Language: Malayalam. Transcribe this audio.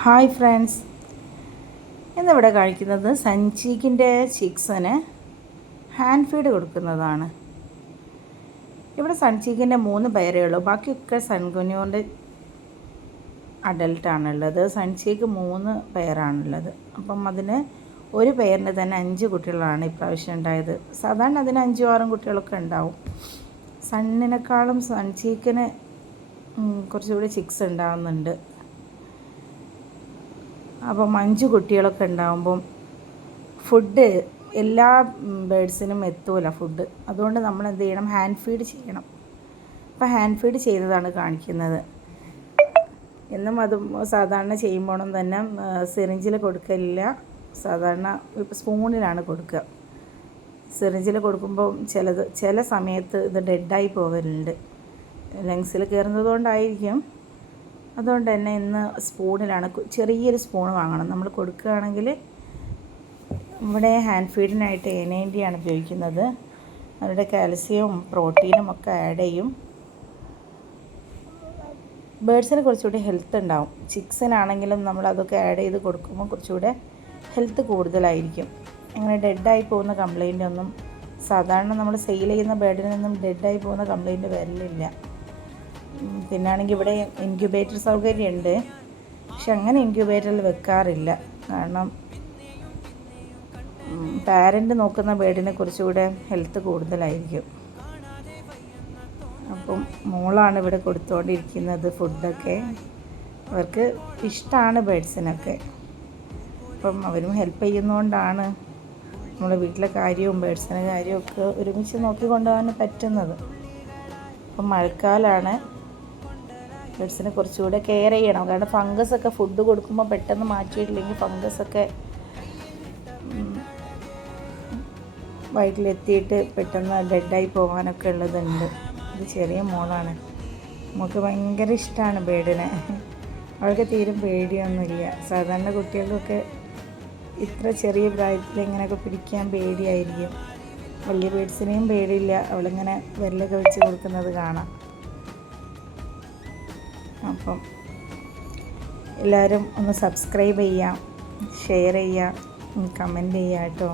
ഹായ് ഫ്രണ്ട്സ്, ഇന്നിവിടെ കഴിക്കുന്നത് സൺചീക്കിൻ്റെ ചിക്സിന് ഹാൻഡ് ഫീഡ് കൊടുക്കുന്നതാണ്. ഇവിടെ സൺചീക്കിൻ്റെ 3 പേരേ ഉള്ളൂ, ബാക്കിയൊക്കെ സൺകുഞ്ഞുവിൻ്റെ അഡൽട്ടാണുള്ളത്. സൺചീക്ക് 3 പേരാണുള്ളത്. അപ്പം അതിന് ഒരു പേരിന് തന്നെ 5 കുട്ടികളാണ് ഇപ്രാവശ്യം ഉണ്ടായത്. സാധാരണ അതിന് 5-6 കുട്ടികളൊക്കെ ഉണ്ടാവും. സണ്ണിനേക്കാളും സൺചീക്കിന് കുറച്ചുകൂടി ചിക്സ് ഉണ്ടാകുന്നുണ്ട്. അപ്പം 5 കുട്ടികളൊക്കെ ഉണ്ടാകുമ്പം ഫുഡ് എല്ലാ ബേഡ്സിനും എത്തൂല ഫുഡ്. അതുകൊണ്ട് നമ്മൾ എന്ത് ചെയ്യണം, ഹാൻഡ് ഫീഡ് ചെയ്യണം. അപ്പോൾ ഹാൻഡ് ഫീഡ് ചെയ്തതാണ് കാണിക്കുന്നത്. എന്നും അതും സാധാരണ ചെയ്യുമ്പോഴും തന്നെ സിറിഞ്ചിൽ കൊടുക്കില്ല. സാധാരണ ഇപ്പോൾ സ്പൂണിലാണ് കൊടുക്കുക. സിറിഞ്ചിൽ കൊടുക്കുമ്പോൾ ചില സമയത്ത് ഇത് ഡെഡായി പോകലുണ്ട്. ലങ്സിൽ കയറുന്നത് കൊണ്ടായിരിക്കും. അതുകൊണ്ട് തന്നെ ഇന്ന് സ്പൂണിലാണ്, ചെറിയൊരു സ്പൂൺ വാങ്ങണം നമ്മൾ കൊടുക്കുകയാണെങ്കിൽ. ഇവിടെ ഹാൻഡ് ഫീഡിനായിട്ട് A90 ഉപയോഗിക്കുന്നത്. അവരുടെ കാൽസ്യവും പ്രോട്ടീനും ഒക്കെ ആഡ് ചെയ്യും. ബേഡ്സിന് കുറച്ചുകൂടി ഹെൽത്ത് ഉണ്ടാവും. ചിക്സിനാണെങ്കിലും നമ്മൾ അതൊക്കെ ആഡ് ചെയ്ത് കൊടുക്കുമ്പോൾ കുറച്ചുകൂടെ ഹെൽത്ത് കൂടുതലായിരിക്കും. അങ്ങനെ ഡെഡായി പോകുന്ന കംപ്ലൈൻ്റ് ഒന്നും സാധാരണ നമ്മൾ സെയിൽ ചെയ്യുന്ന ബേഡിനൊന്നും ഡെഡായി പോകുന്ന കംപ്ലൈൻറ്റ് വരലില്ല. പിന്നാണെങ്കിൽ ഇവിടെ ഇൻക്യുബേറ്റർ സൗകര്യമുണ്ട്. പക്ഷെ അങ്ങനെ ഇൻക്യുബേറ്ററിൽ വെക്കാറില്ല. കാരണം പാരൻ്റ് നോക്കുന്ന ബേഡിന് കുറച്ചുകൂടെ ഹെൽത്ത് കൂടുതലായിരിക്കും. അപ്പം മോളാണ് ഇവിടെ കൊടുത്തുകൊണ്ടിരിക്കുന്നത് ഫുഡൊക്കെ. അവർക്ക് ഇഷ്ടമാണ് ബേഡ്സിനൊക്കെ. അപ്പം അവരും ഹെൽപ്പ് ചെയ്യുന്നതുകൊണ്ടാണ് നമ്മുടെ വീട്ടിലെ കാര്യവും ബേഡ്സിൻ്റെ കാര്യമൊക്കെ ഒരുമിച്ച് നോക്കിക്കൊണ്ടുപോകാൻ പറ്റുന്നത്. അപ്പം മഴക്കാലമാണ്. ബേഡ്സിനെ കുറച്ചുകൂടെ കെയർ ചെയ്യണം. കാരണം ഫംഗസൊക്കെ ഫുഡ് കൊടുക്കുമ്പോൾ പെട്ടെന്ന് മാറ്റിയിട്ടില്ലെങ്കിൽ ഫംഗസൊക്കെ വയറ്റിലെത്തിയിട്ട് പെട്ടെന്ന് ഡെഡായി പോകാനൊക്കെ ഉള്ളതുണ്ട്. ഇത് ചെറിയ മോളാണ്. നമുക്ക് ഭയങ്കര ഇഷ്ടമാണ് ബേഡിനെ. അവൾക്ക് തീരും പേടിയൊന്നുമില്ല. സാധാരണ കുട്ടികൾക്കൊക്കെ ഇത്ര ചെറിയ പ്രായത്തിൽ ഇങ്ങനെയൊക്കെ പിടിക്കാൻ പേടിയായിരിക്കും. വലിയ ബേഡ്സിനെയും പേടിയില്ല. അവളിങ്ങനെ വിരലൊക്കെ വെച്ച് കൊടുക്കുന്നത് കാണാം. അപ്പം എല്ലാവരും ഒന്ന് സബ്സ്ക്രൈബ് ചെയ്യുക, ഷെയർ ചെയ്യുക, കമൻറ്റ് ചെയ്യുക കേട്ടോ.